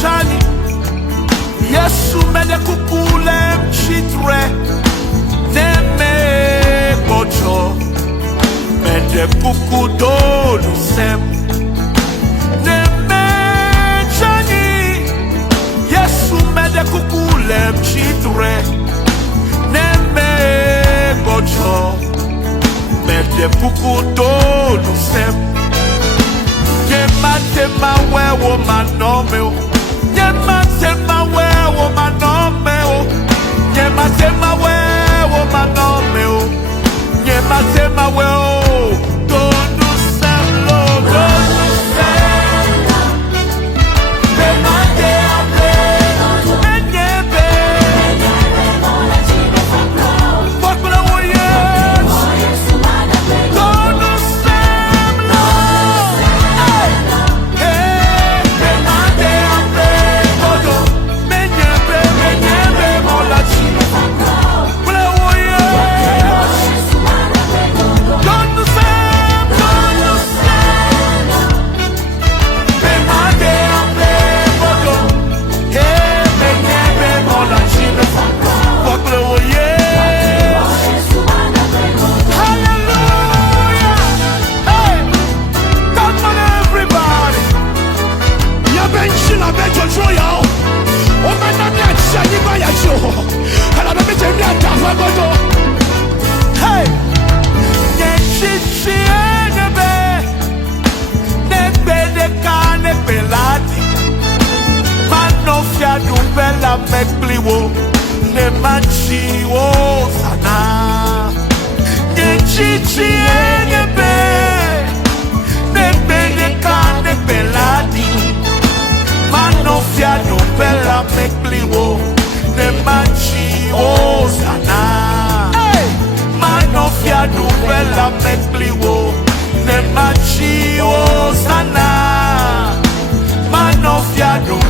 Chani Yesu mene kukule mchitre Neme bocho Mene kukudo lusem Neme chani Yesu mene kukule mchitre Neme bocho Mene kukudo lusem Tema wewo manomeo Tema wewo manomeo Tema wewo manomeo Tema wewo Donu semlo Donu semlo Bemande aple Menyebe Fakula woye Donu semlo Hey, Megliwo ne manchiwo sana Nyechichi enyebe Nebele kane beladi Manofia nubela megliwo ne manchiwo sana Manofia nubela megliwo ne manchiwo sana Manofia nubela